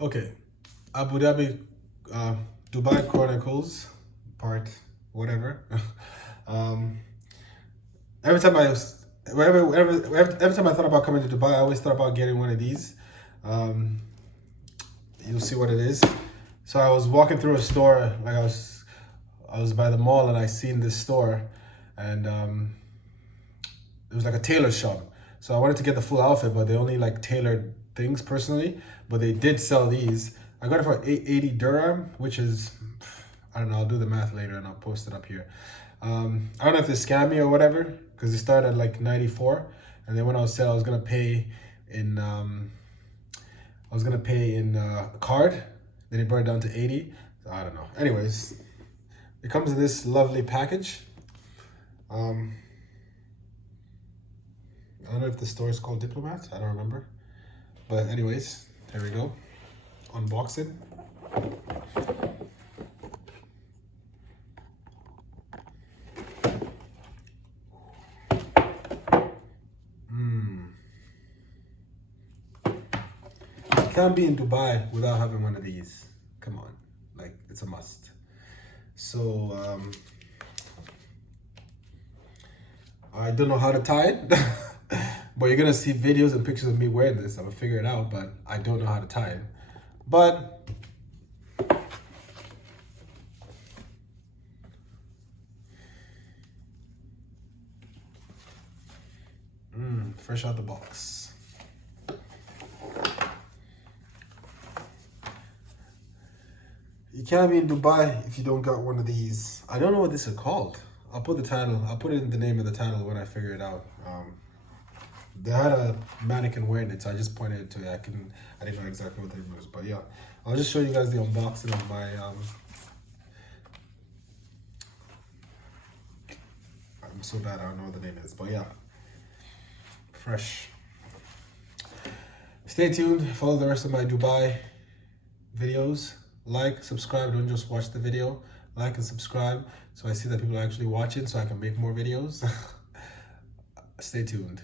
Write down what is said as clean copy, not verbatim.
Okay, Abu Dhabi, Dubai Chronicles, part whatever. um, every time I was, every time I thought about coming to Dubai, I always thought about getting one of these. Um, you'll see what it is. So I was walking through a store, like I was by the mall and I seen this store, and it was like a tailor shop. So I wanted to get the full outfit, but they only like tailored things personally. But they did sell these. I got it for 80 dirham, which is, I don't know, I'll do the math later and I'll post it up here. I don't know if they scam me or whatever, because they started at like 94, and then when I was sale, I was gonna pay in card. Then it brought it down to 80. So I don't know. Anyways, it comes in this lovely package. I don't know if the store is called Diplomat. I don't remember. But anyways, there we go. Unboxing. Can't be in Dubai without having one of these. Come on, like it's a must. So I don't know how to tie it, but you're gonna see videos and pictures of me wearing this. I'm gonna figure it out, but I don't know how to tie it. But fresh out the box. You can't be in Dubai if you don't got one of these. I don't know what this is called. I'll put the title. I'll put it in the name of the title when I figure it out. They had a mannequin wearing it, so I just pointed it to it. I didn't know exactly what it was, but yeah, I'll just show you guys the unboxing of my. I'm so bad. I don't know what the name is, but yeah, fresh. Stay tuned. Follow the rest of my Dubai videos. Like, subscribe, don't just watch the video. Like and subscribe so I see that people are actually watching so I can make more videos. Stay tuned.